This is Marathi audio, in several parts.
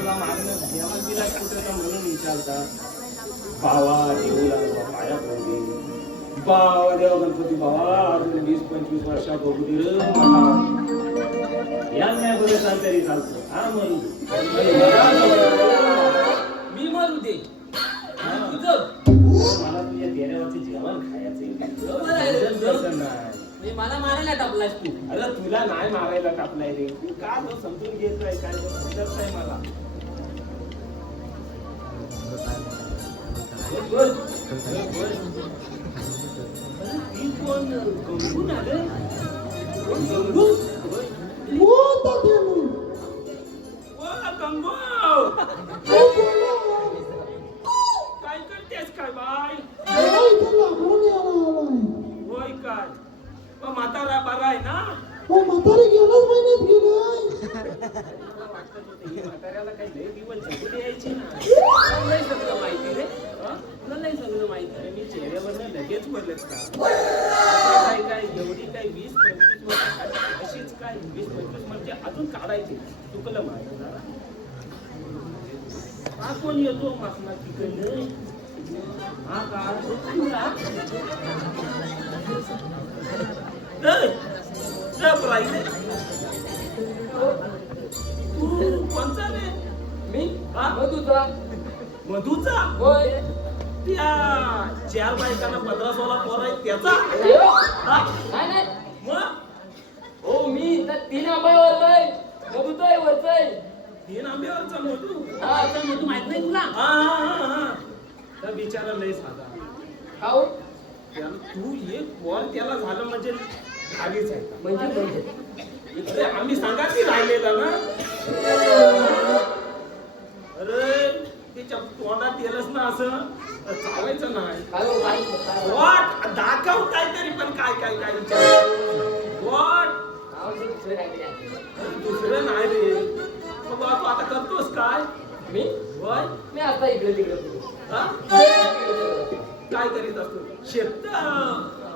तुला मागणं जेवण दिला कुठे का म्हणून विचारतात. बाबा देऊ लागला पाया पडते. बाबा देव गणपती बाबा अजून 20-25 वर्षा बघू दे रे मला. या नाही बरं चाल तरी चालतं. हा मरू मी मरू दे तुझं मला तुझ्या देण्यावरचे जेवण खायचं बरोबर आहे. मला मारायला टाकलास तू. अरे तुला नाही मारायला टाकलाय रे. तू का तो समजून घेत नाही काय समजत नाही मला. ती कोण गंगून आलं? कोण गंगू? गंगू काय करतेस काय बाय? होय काय म्हातारा बरा आहे ना? म्हाताऱ्याला काही लय दिवस जगू द्यायची ना. नाही सगळं माहिती रे. तुला नाही सगळं माहिती. अरे मी चेहऱ्यावर लगेच बोलत का? काय काय एवढी काय 20-25 वर्ष अशीच काय 20-25 म्हणजे अजून काढायची. चुकलं माझं जरा. हा कोण येतो मासना तिकडनं? हा का? तू कोणचा रे? मी मधुचा. मधूचा? होय. त्या 4 बायकांना 15-16 पोर आहेत त्याचा? नाही नाही मग हो मी तर 3 आंब्यावरचंय. मधुचाय वरचंय. 3 आंब्यावरचा मधू? हा तर मधु माहित नाही तुला? हा त्या बिचारा लय साधा. हो तू एक पोर त्याला झालं म्हणजे खालीच आहे. म्हणजे इकडे आम्ही सांगायची राहिलेला ना. अरे त्याच्या तोंडात येलच ना असं चावायचं नाही. वाट दाखवताय तरी पण काय काय काय वाट दुसरं नाही रे. मग तू आता करतोस काय? मी होय मी आता इकडे तिकडे हा? काय करीत असतो? शेत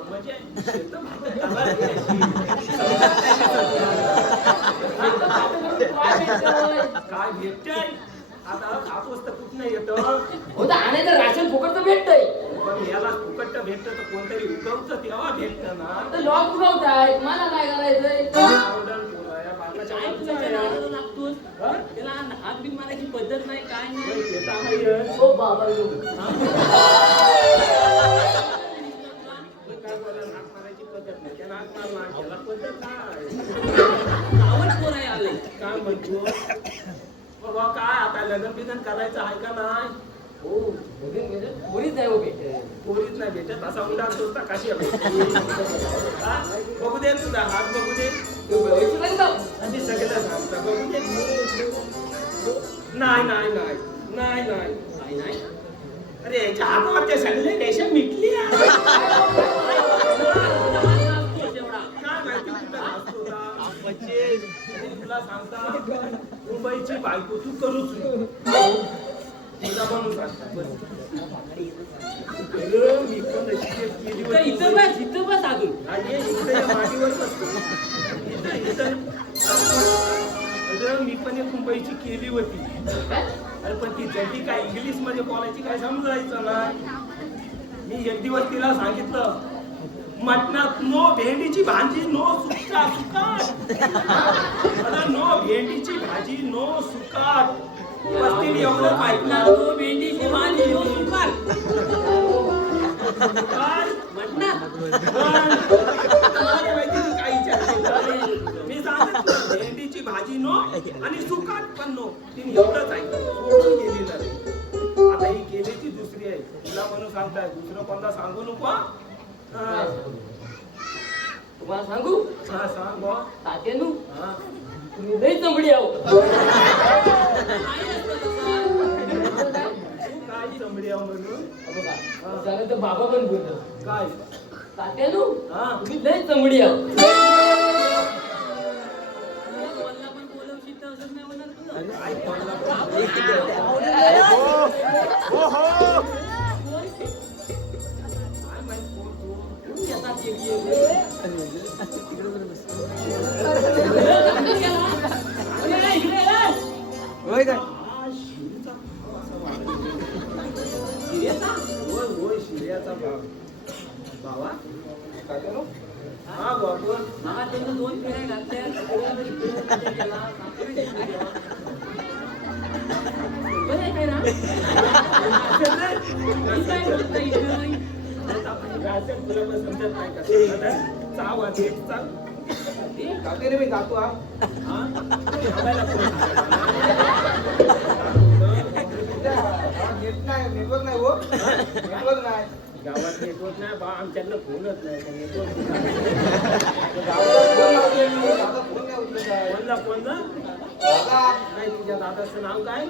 म्हणजे शेत काय भेटतंय आता? कापूस तर कुठं येतं? हो तर आणायचं राशन फुकटचं भेटतंय. पण याला फुकट भेटतं तर कोणतरी उगवतं तेव्हा भेटतं ना. तर लॉक उगवतायत. मला काय करायचंय? लागतोस त्याला हात बिन मारायची पद्धत नाही काय नाही. हो बाबा काय म्हणतो बाबा? काय आता लग्न बिगन करायचं आहे का नाही? हो मुलीच आहे हो भेटत. पोरीच नाही भेटत असा उडाल का कशी बघू दे तुझा हात बघू दे. आणि सगळं सांगता बघू दे. नाही नाही नाही नाही नाही नाही नाही अरे याच्या हातावरचे सगळे रेषा मिटली. काय माहिती कुठं असतो का? तुला सांगता मुंबईची बायको तू करूच तुला बनवून सांगता. मी पण इथं बस इथं बस अजून माडीवर बसतो. मी पण एक मुंबईची केली होती. अरे पण ती जगी काय इंग्लिश मध्ये बोलायची काय समजायचं ना. मी एक दिवस तिला सांगितलं मटणात नो भेंडीची भाजी नो सुका सुकाट. नो भेंडीची भाजी नो सुकाट. बसतील एवढं ऐकणार. नो भेंडीची भाजी नो सुकाट. काय मटणात मी सांगितलं भेंडीची भाजी नो आणि सुकाट पण नो. तिने एवढंच ऐकलं सोडून गेली ना. आता ही केली ती दुसरी आहे. तुला म्हणून सांगताय दुसरं कोणता सांगू नको. तुम्हाला सांगू सांग बा. तात्यानू तुम्ही लई चमडी आहो. काय चमडी आहो म्हणून सांगा तर बाबा पण बोलतो काय तात्यानू तुम्ही लई चमडी आहो. होय काय शिर्याचा भावा काय करू हा बाबा मला त्यांना 2 फेऱ्या घातल्या बरं आहे फेरा काय बोलत नाही तुला पण समजत नाही का चाव आहे चाव काके रे मी जातो हा नेटवर्क नाही हो नेटवर्क नाही गावात नेटवर्क नाही बा आमच्याकडे फोनच नाही फोन नाही तुझ्या दादाचं नाव काय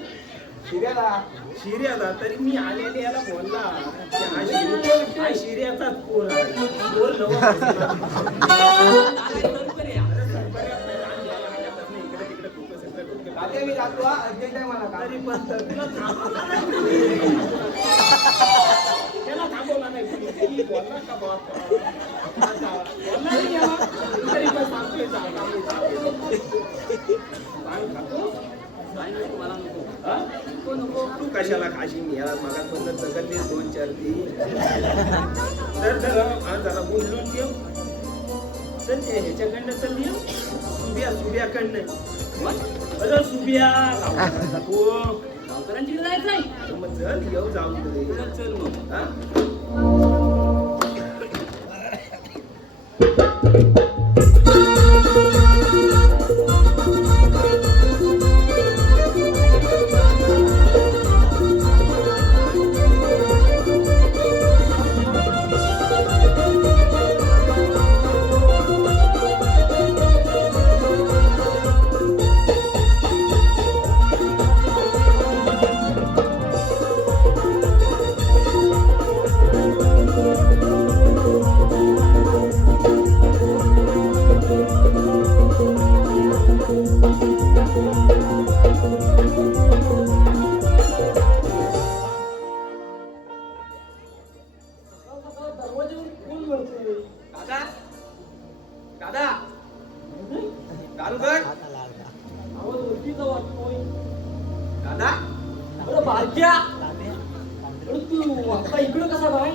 शिर्याला तरी मी आलेले याला बोलला हा शिर्याचाच पोर आहे पोर मी जातो अर्जंट आहे मला तरी पण त्याला थांबवला नाही कोणी बोलला का बोलला तरी पण सांगतोय तू कशाला खाशील याला मला तोंड सगळी 2-4 दी तर जरा बोलून ठेव चल ते ह्याच्याकडनं चल येऊ सुबियाकडनं अरे सुबिया गावकऱ्यांची जायचंय मग चल येऊ जाऊ चल मग हा दादा चालू कर आवाज ओळखीचा वाटतोय दादा अरे बारक्या अरे तू आता इकडं कसा बाय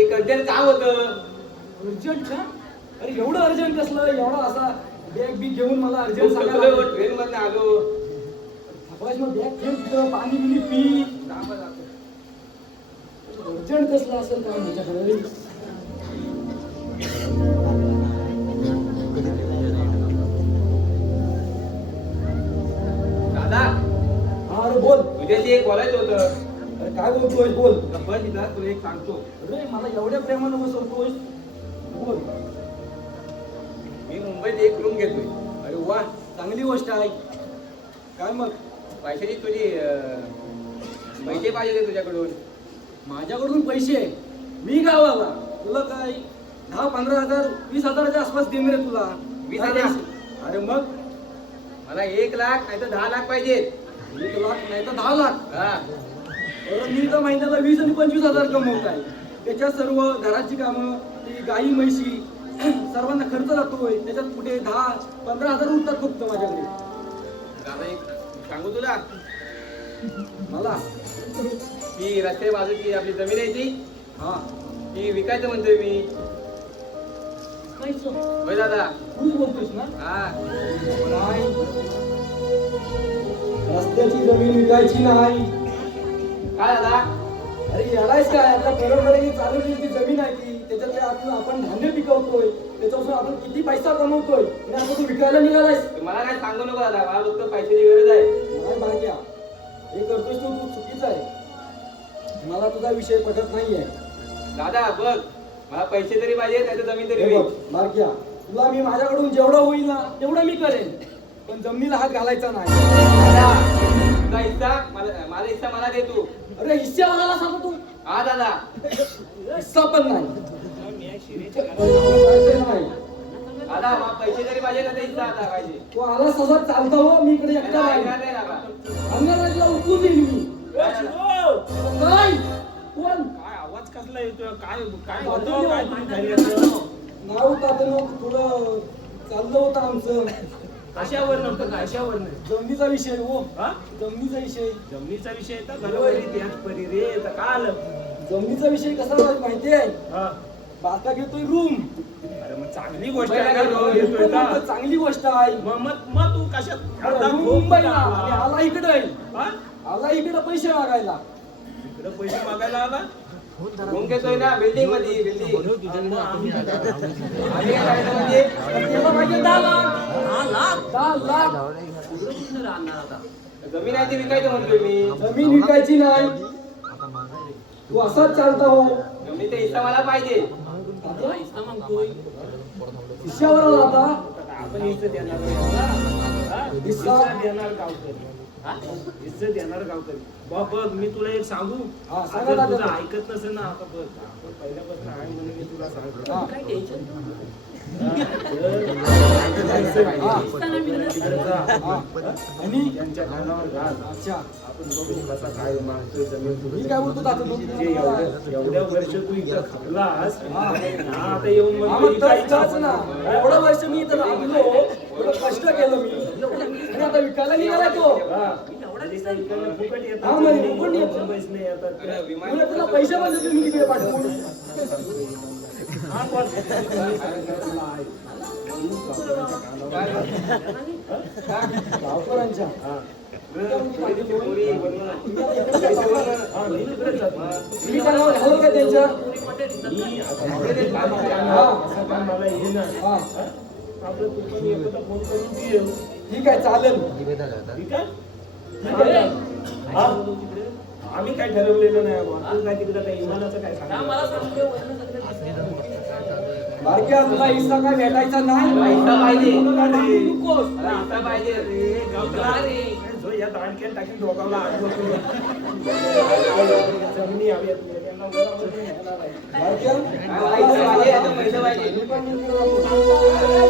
एक अर्जंट काम होतं अर्जंट का अरे एवढं अर्जंट कसलं एवढा असा बॅग बी घेऊन मला अर्जंट सांगायला ट्रेन मधनं आलो थकवायच मग बॅग घेऊन पाणी बिनी पी अर्जंट कसलं असेल का माझ्याकडे दादा हा अरे बोल तुझ्याशी एक बोलायचं होतं अरे काय बोलतोय बोल बस इथं तुला एक सांगतो अरे मला एवढ्या प्रेमानं बसवतोय बोल मी मुंबईत एक रूम घेतोय अरे वा चांगली गोष्ट आहे काय मग पैशाची तुझी पैसे पाहिजे तुझ्याकडून माझ्याकडून पैसे मी गावाला तुला काय 10-15 हजार 20 हजाराच्या आसपास दे रे तुला 20,000? अरे मग मला 1 लाख नाही तर 10 लाख पाहिजेत 1 लाख नाही तर 10 लाख हा अरे मी तर महिन्याला 20 आणि 25 हजार कमवत आहे त्याच्यात सर्व घराची कामं ती गाई म्हैशी सर्वांना खर्च जातोय त्याच्यात कुठे 10-15 हजार उरतात फक्त माझ्याकडे दादा एक सांगू तुला मला ही रस्ते बाजूची आपली जमीन आहे ती हा ती विकायचं म्हणतोय मी होय दादा तूच बोलतोस ना हा नाही रस्त्याची जमीन विकायची नाही काय दादा अरे येडायच काय आपल्या परंपरेने चालवली ती जमीन आहे ती त्याच्यातले आपण धान्य पिकवतोय त्याच्यापासून आपण किती पैसा कमवतोय आणि आता तू विकायला निघालायस मला काय सांगू नको दादा मला फक्त पैशाची गरज आहे नाही बारक्या हे करतोयस तू चुकीचं आहे मला तुझा विषय पटत नाहीये दादा बघ मला पैसे तरी पाहिजे नाही तर जमीन तरी हे बघ पाहिजे बारक्या तुला मी माझ्याकडून जेवढं होईल ना तेवढं मी करेन पण जमिनीला हात घालायचा नाही दादा तुझा हिस्सा माझा हिस्सा मला दे तू अरे हिस्सा मला सांगतो तू हा दादा हिस्सा पण नाही नाही दादा मला पैसे तरी पाहिजे ना तर हिस्सा आता पाहिजे तू आला सगळं चालतं हो मी इकडे एकटा नाही, नाही नाही, नाही, दादा. अंगणवाडीला उठून देईल मी काय कोण काय आवाज कसला येतोय काय काय होतं? होतं काय तुम्ही घरी येतं? नाव तातलं थोडं चाललं होतं आमचं कशावर नव्हतं कशावर नाही जमिनीचा विषय हो हा जमिनीचा विषय जमिनीचा विषय तर घरोघरी त्याच परी रे तर काय आलं जमिनीचा विषय कसा माहितीये हा. बाका घेतोय रूम अरे मग चांगली गोष्ट आहे का रो? येतोय का? चांगली गोष्ट आहे मग तू कशात आता रूम खूप मुंबईला आला. आणि आला इकडे हा? आला इकडे पैसे मागायला इकडे पैसे मागायला आला रूम घेतोय ना बिल्डिंग मध्ये बिल्डिंग त्याला पाहिजे 10 लाख 10 लाख जमीन आहे ती विकायचं म्हणतोय मी. जमीन विकायची नाही तू असाच चालता हो जमीन ते हिस्सा मला पाहिजे. शिष्यावर आला आता आपण इज्जत देणार हा? हिस्सा? इज्जत देणार गावकरी हा? इज्जत देणार गावकरी बघ मी तुला एक सांगू हा, सांगा अगर दादा. तुझं ऐकत नसेल ना आता बघ आपण पहिल्यापासून आहे म्हणून मी तुला सांगतो हा. हा. हा. आणि त्यांच्या कानावर घाल अच्छा आपण बघू कसा काय मागतोय जमीन तुला. मी काय बोलतो दादा जे एवढ्या वर्ष तू इथं थांबलास आता येऊन हा, मग मग तसंच ना एवढं वर्ष मी इथं राबलो एवढं कष्ट केलं मी आणि आता विकायला निघाला तो फुकट येतात हा, म्हणजे फुकट येतात. मुंबईस नाही येतात तुला तुला पैसे पाहिजे तुम्ही तिकडे पाठवून हा, पण गावकऱ्यांच्या हा. तुम्ही मी त्यांना घालू का त्यांच्या असं काम मला ये ना हा आपलं तू पण एकदा फोन करून ये. ठीक आहे चालेल ठीक आहे चालेल. हा? आम्ही काय ठरवलेलं नाही बुवा. तू काय तिकडे काय इमानाचं काय सांगितलं? बारक्या तुला हिस्सा काय भेटायचा नाही हिस्सा पाहिजे. नकोस. मला हिस्सा पाहिजे. अरे, गावकरा. जो या दांडक्यात टाकीन डोकावला आत बसून. जमिनी हवी आहेत. यांना बोलावं नाही. बारक्या मला हिस्सा पाहिजे. आता पैसे पाहिजे. मी पण निघतो.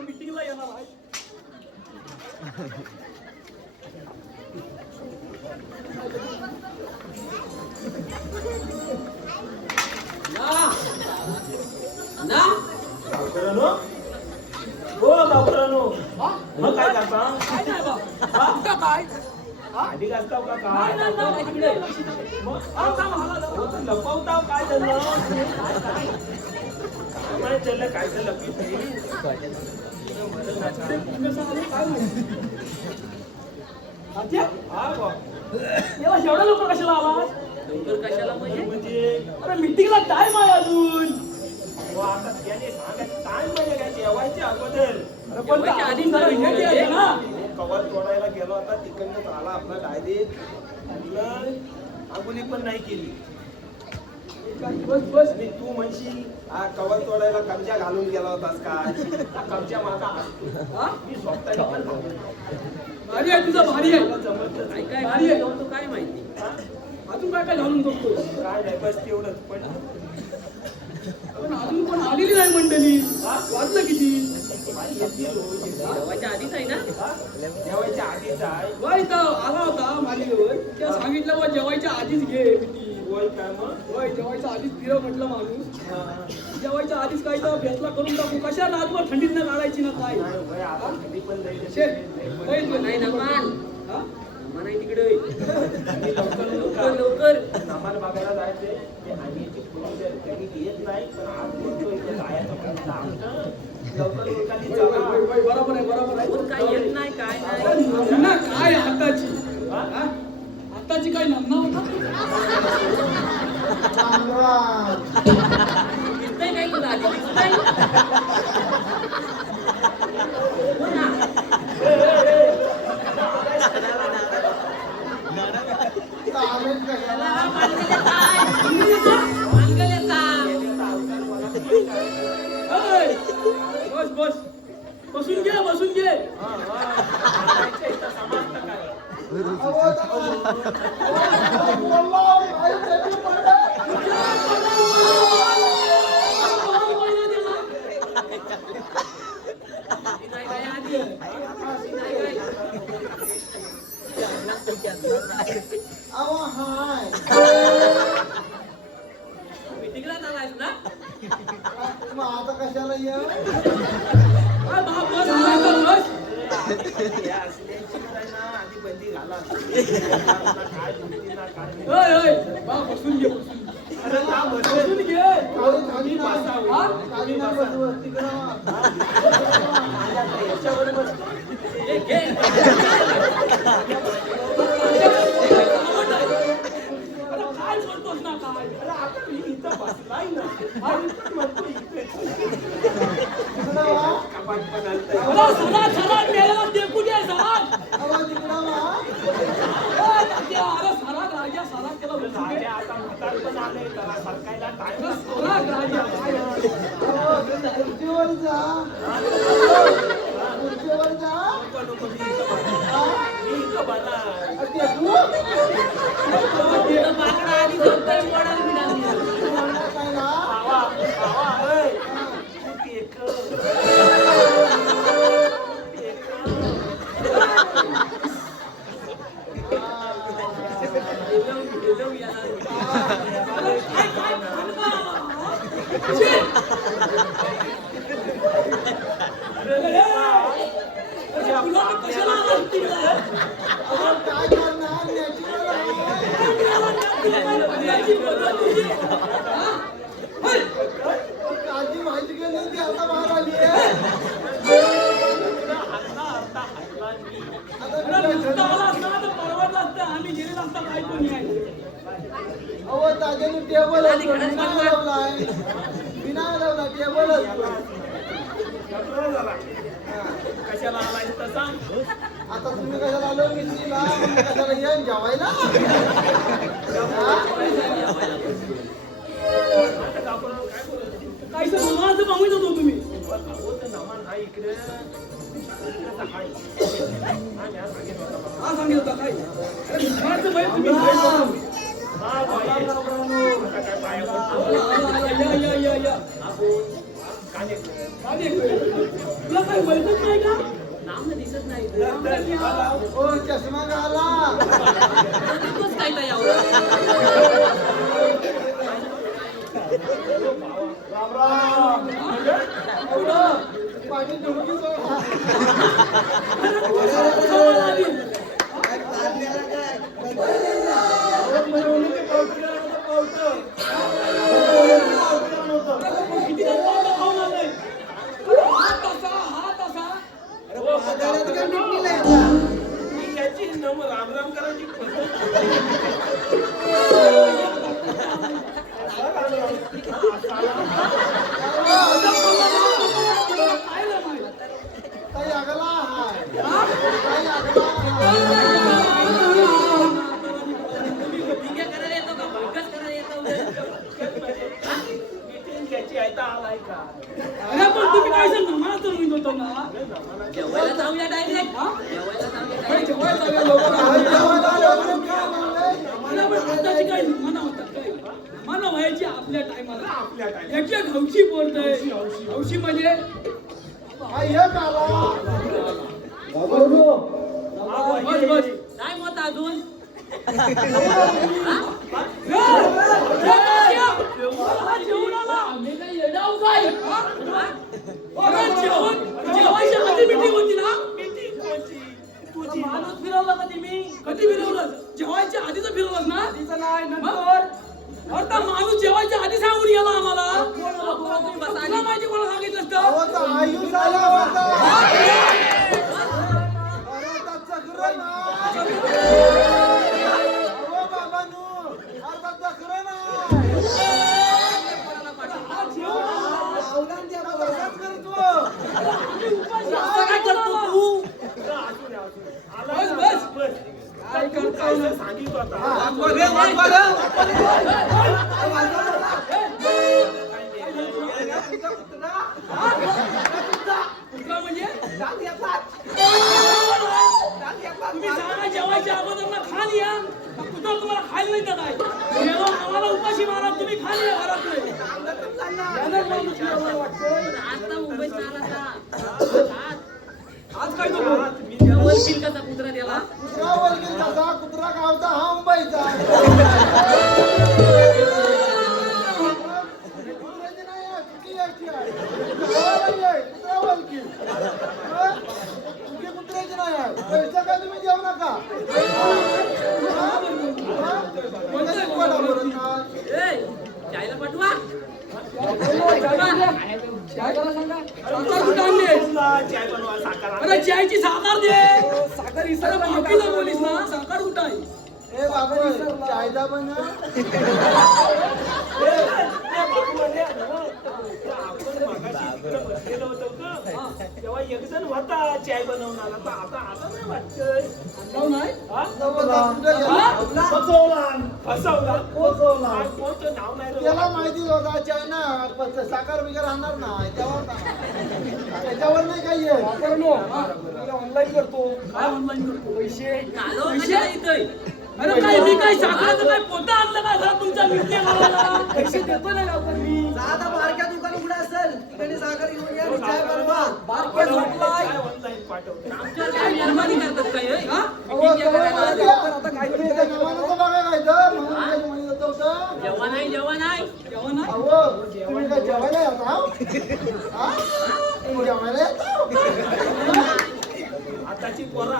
मीटिंगला येणार आहे गावकऱ्यानो हो गावकऱ्यानो मग काय करता आधी घालताव का काय मग लपवताव काय झालं काय चाललं काय झालं हा बा याला एवढ्या लोक कशाला आला म्हणजे अरे मीटिंगला टाइम आहे अजून हो, आता त्याने सांगत काय म्हणजे काय जेवायच्या अगोदर अरे पण त्या आधी जरा हे केलं ना कवर तोडायला गेलो होता तिकडनं आला आपला डायरेक्ट आगुली पण नाही केली बस बस आणि तू म्हणशील हा कवर तोडायला कब्जा घालून गेला होतास काय कब्जा माझा असतो हा? मी स्वतःने पण घालून. भारी आहे तुझा, भारी आहे. काय काय भारी आहे. जेवतो काय माहिती अजून काय काय जाणून बघतो. काय नाही बस तेवढंच पण पण अजून पण आलेली नाही मंडळी. वाजलं किती? जेवायच्या आधीच आहे ना जेवायच्या आधीच आहे. वा इथं आला होता मालिकेवर, त्या सांगितलं बा जेवायच्या आधीच घे किती. होय काय मग होय जेवायच्या आधीच फिरव म्हटलं माणूस. जेवायच्या आधीच काही तर फेसला करून टाकू. कशा रातभर थंडीत न काढायची ना काय. नाही, होय, आता कधी पण जाईल. शे, होय, नाही ना मान हा? नाही तिकडे लवकर लवकर आम्हाला बघायला जायचंय ते आधीची फुलं त्यांनी येत नाही पण आज बोलतोय ते जायचं म्हणलं आमचं लवकर लोकांनी होय, चला. होय, होय, बरोबर आहे, बरोबर आहे. पण काय येत नाही काय नाही अरे नमना काय आताची. हा? हा? आताची काय नमना होता. दिसतंय नाही तुला आधी दिसतंय? हो ना. होय. बस बस बसून घे, बसून घे. मीटिंगला चालायस ना आता कशाला ये काय बाप, बस आलाय तर बस. या असल्याची काय ना आधी बंदी घाला काय बोलती ना काय नाही. होय होय बाप बसून घे, बसून घे. अरे का बसेल? बसून घे. मी बसा हा? काली ना बसू तिकडं याच्यावर बस. ए, घे. अरे काय म्हणतोस ना काय. अरे आता मी इथं बसलाय ना हा इथं म्हणतो इथे तिकडं वा कपाट पण आलतंय. अरे सदा सदा मेला देखू दे सदा. आवाज तिकडं वा अरे सरा राजा सरा केला बसून घे. राजा आता म्हातार पण आलंय त्याला सरकायला टाइम अरे सरा राजा काय. खुर्चीवर जा खुर्चीवर जा नको मी इथं बसणार. मी इथं बसणार. माकडा आधी झोपतोय मोडाला मिळाली. काय ना आवा आवा ऐ. एक काय करणार नॅचरल काळजी माहिती गेली ती आता बाहेर आली आहे अहो ताज्याने टेबल लावलाय बिना लावला टेबलच कशाला आलाय तसा आता तुम्ही कशाला आलो मिस्त्रीला कशाला येऊन जेवायला काय सर मनाचं मागत होतो तुम्ही. हा सांगितलं होतं काय. अरे मनाचं बैल तुम्ही. या या या या. तुला काय वैद्यच नाही का. नाम दिसत नाही ओ चष्मा घाला तोच काय तर यावं पाणी धुडकी सोडा किती जण पावलं खाऊन आले. हात असा हात असा. मी याची राम राम करायची पद्धत पाहिलं नाही. काही अगला हाय काही भिंग्या करायला येतो का भलकच करायला येतो मीटिंग घ्यायची आहे तर आलाय का अरे पण तुम्ही काय सांगता मला तर म्हणत होतो ना. जेवायला जाऊया डायरेक्ट हा? जेवायला जाऊया काय direct. आपल्या टाइम एक एक हौशी बोलतोय हौशी म्हणजे हा, एक आला. बस बस काय मत अजून जेवण आला आम्ही काय येडाव काय अरे जेवायच्या आधी मीटिंग होती ना मीटिंग कोणची तुझी माणूस फिरवला कधी मी कधी फिरवलं जेवायच्या आधीच फिरवलं ना आधीच नाही नंतर आता माणूस जेवायच्या आधी सांगून गेला आम्हाला तुला माहिती कोणा सांगितलं असतं अहो, तो आयुष आला होता. अरे, आता चक्र नाही. अहो, बाबांनो, आता चक्र नाही. आता तसाच करतो. असं काय करतो तू आला बस, बस. बस काय करतो? काय सांगितलं आता कुत्रा म्हणजे तुम्ही सांगा जेवायच्या अगोदर ना खाली या कुत्रा तुम्हाला खायला नाही का काय जेव्हा आम्हाला उपाशी मारा तुम्ही खाली या घरात आता मुंबईत चालला आज काय तो वरतील कसा कुत्रा त्याला कुत्रा वरती तसा, कुत्रा गावचा हा मुंबईचा. कुत्र्याची नाही आहे, चुकी याची आहे. गावाला आहे, कुत्रा वरती. हं? चुकी कुत्र्याची नाही आहे. पैसे काय तुम्ही देऊ नका. कोणत्या शिकवायला बरं नाही? ए जायला पाठवा काय करा सांगा साखर कुठं आणली चाय बनवा साखर आण. अरे चायची साखर दे साखर इसर बाकीला बोलीस ना साखर कुठं आहे ए बाबा चायदा पण ना. आपण मगाशी तिकडे बसलेलो होतो का? तेव्हा एक जण होता चाय बनवणारा आता आता नाही वाटतंय जाऊ नाही हा? नव्वदा कुठे गेला? फसवला फसवला पोचवला. काय कोणतं नाव नाही रे. त्याला माहिती होता चायना साखर वगैरे आणणार नाही त्याच्यावर नाही काही आहे. साखर नो ऑनलाईन करतो काय ऑनलाईन करतो पैसे चालव कशाला इथं अरे काय मी काय साखरेचं काय पोता आणलं काय घरात तुमच्या मिरच्या घालायला पैसे देतो नाही लवकर मी आता बारक्या दुकान उघडा असेल तिकडे साखर घेऊन या आणि चाय बनवा. बारक्या झोपलाय चाय ऑनलाईन पाठवतो आमच्या काय मेहरबानी करतात काय होय? हा? अहो, जवळ आली आहे. आता काय तुम्ही इथं नवानाचं बघा काय इथं? म्हणून काय म्हणत होतं होतं? जेवण नाही जेवण नाही जेवण आहे? अहो, तुम्ही काय जेवायला येता हो? हा? तुम्ही जेवायला येता? आताची पोरा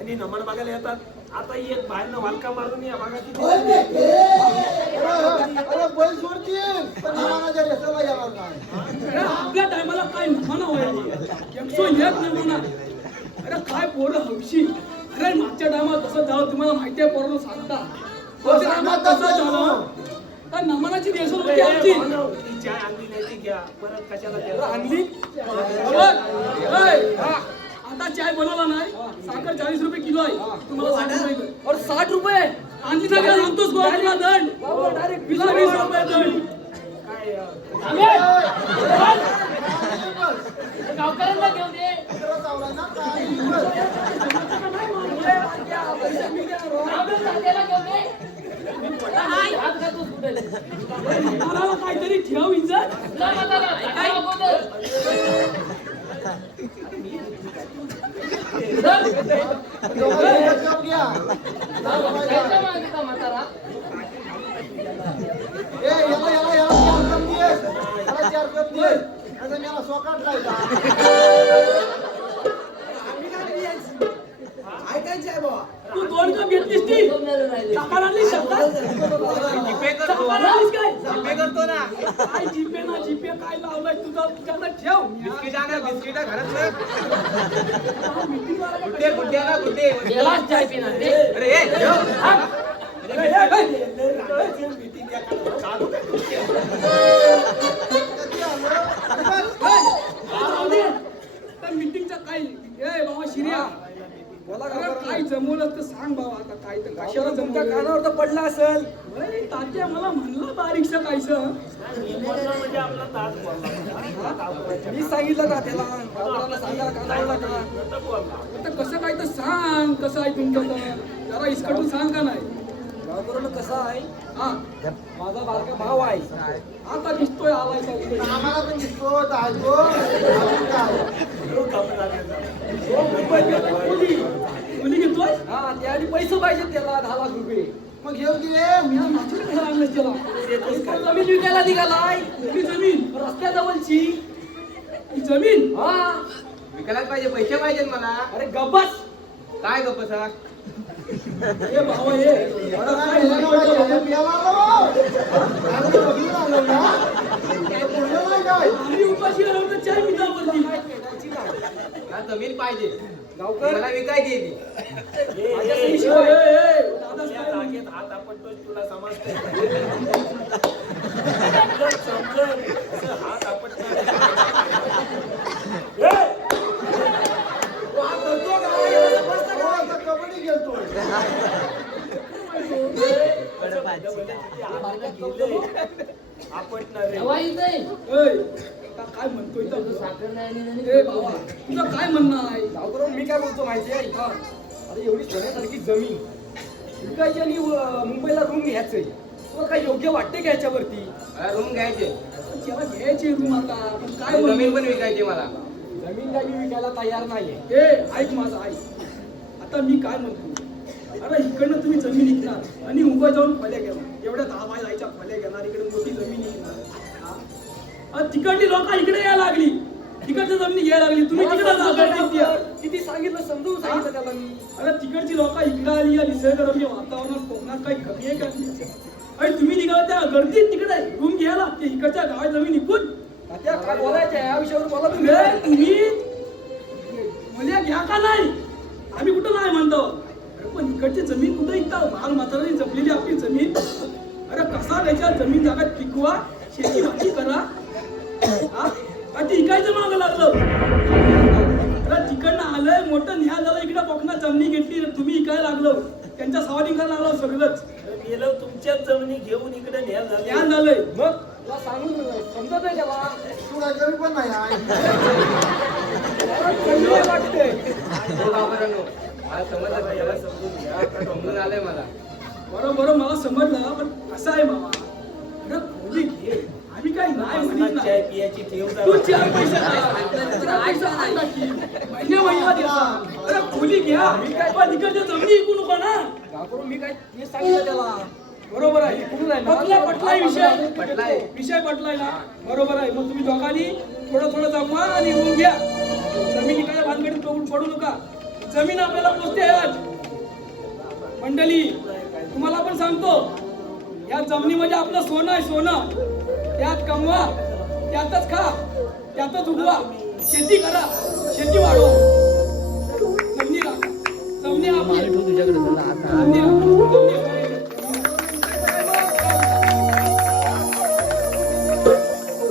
आणि नमन बघायला येतात आता एक बाहेरनं वालका मारून या बघा किती अरे बैल सोडतील पण नवानाच्या रेसाला येणार नाही. अरे आपल्या टायमाला काय नमाना व्हायला 101 नमाना अरे काय पोरं हौशी अरे मागच्या टायमाला कसं झालं तुम्हाला माहिती आहे पोरांना सांगता मागच्या टायमाला कसं झालं तर नमानाची रेसल होती आमची ती चाय आणली नाही ती घ्या परत कशाला अरे द्या आणली बरोबर? ऐ, हा. आता चाय बनवला नाही साखर 40 रुपये किलो आहे तुम्हाला 60 रुपये और 60 रुपये आणली ना काय सांगतोस बा तुला दंड डायरेक्ट 20 रुपये दंड काय गावकऱ्यांना घेऊन दे कुत्रा चावला ना काय? त्याला घेऊन दे हात घालतो सुटेल मला काहीतरी ठेव इज्जत काय अगोदर दोघांनी कप घ्या. त्यांच्या मागे का म्हातारा ए, याला 4 कप दे. याला 4 कप दे. नाहीतर मी याला सोकाट लायला. तू 2 कप घेतलीस ती साखर आणली जीपे करतो ना. काय जीपे ना जीपे काय लावलाय तुझा तुझ्याकडे ठेव बिस्किट आणा बिस्किट घरात मीटिंगवाला गुड्डे गुड्डे ना गुड्डे. त्यालाच चाय पिणार दे अरे ए, ठेव. मीटिंगचा काय ए बाबा शिर्या अरे काय जमवलं तर सांग बाबा आता काय तर कशाला तुमच्या कानावर तर पडला असेल तात्या मला म्हणलं बारीकचं कायचं म्हणजे आपला तास बोलला मी सांगितलं का त्याला बाबाला सांगा कानावरला का आता कसं काय तर सांग कसं आहे तुमचं तर जरा इसकटून सांग का नाही गावकऱ्यांना कसं आहे हा माझा बारका भाव आहे आता दिसतोय आलाय सगळीकडे. आम्हाला पण दिसतो दाजो अजून काय मुली घेतोय हा त्याआधी पैसे पाहिजे त्याला 10 लाख रुपये मग घेऊन घे मी माझ्याकडे कशाला आणलंस त्याला पण जमीन विकायला निघालाय कुठली जमीन रस्त्याजवळची ही जमीन हा विकायलाच पाहिजे पैसे पाहिजेत मला अरे गप्पस काय गप्प सर हे भाऊ हे अरे काय झालं बाई? प्यायला आलो. आम्ही बघून आलो ना. काय बोललो नाही काय? आम्ही उपाशी राहून चाय पिता वरती मला जमीन पाहिजे गावकर मला विकायची ती माझ्या सहीशिवाय. दादा त्या काय जागेत हात आपटतोय तुला समजतंय समजलं असं हात आपटणार हो, आता कबड्डी खेळतोय. आपटणार रे. हवा येत नाही ए, आता काय म्हणतोय तर? साखर नाही ए बाबा तुझं काय म्हणणं आहे गावकर मी काय बोलतो माहिती आहे हा. अरे एवढी सोन्यासारखी जमीन विकायची आणि मुंबईला रूम घ्यायचंय तुला काय योग्य वाटते का याच्यावरती रूम घ्यायचे त्याला घ्यायची रूम आता पण काय जमीन म्हणतो? पण विकायची मला जमीन काय मी विकायला तयार नाहीये ए ऐक माझं ऐक आता मी काय म्हणतो अरे इकडनं तुम्ही जमीन विकणार आणि मुंबई जाऊन फल्या घेणार एवढ्या 10 बाय जायच्या फल्या घेणार इकडे मोठी जमीन विकणार हा? आणि तिकडली लोक इकडे यायला लागली तिकडची जमीन घ्यायला लागली तुम्ही तिकडे जागा किती सांगितलं समजून सांगितलं त्याला मी अरे तिकडची लोक इकडे आली या निसर्गरम्य वातावरणात कोकणात काही कमी आहे का आणि तुम्ही निघाला त्या गर्दीत तिकडे रूम घ्यायला ते इकडच्या गावात जमीन विकून त्या काय बोलायचं या विषयावर बोला तुम्ही ए, तुम्ही मला घ्या का नाही आम्ही कुठं नाही म्हणतो अरे पण इकडची जमीन कुठं विकता माल म्हातारी जपलेली आपली जमीन अरे कसा त्याच्या जमीन जागा पिकवा शेती भाजी करा हा? आणि ते इकायचं मागं लागलं अरे तिकडनं आलंय मोठं न्याय झालं इकडे कोकणात जमिनी घेतली तुम्ही इकायला लागलो त्यांच्या सवारी करायला लागलो सगळंच गेलो तुमच्याच जमिनी घेऊन इकडे न्यायला झाले. ध्यान झालंय मग तुला सांगून समजत नाही त्याला तू काय कमी पण नाही आहे. कमी वाटते हो गावकऱ्यांनो मला समजलं का याला समजून घ्या आता समजून आलंय मला बरोबर मला समजलं पण कसं आहे बाबा अरे खोली घे आम्ही काय नाही म्हणत चाय नाही पियाची ठेव तू जरा. चार पैसे महिन्या द्या अरे खोली घ्या मी काय पण इकडच्या जमिनी विकू नको ना गावकरून मी काय हे सांगितलं त्याला बरोबर आहे पटलाय विषय पटलाय. विषय पटलाय ना बरोबर आहे मग तुम्ही दोघांनी थोडं थोडं जमवा आणि रूम घ्या जमिनी काय भानगडीत पडू नका जमीन आपल्याला पोचते आज मंडळी तुम्हाला पण सांगतो या जमिनीमध्ये आपलं सोनं आहे सोनं त्यात कमवा त्यातच खा त्यातच उगवा शेती करा शेती वाढवा जमिनी राखा जमिनी आपली जमिनी राखा. जमिनी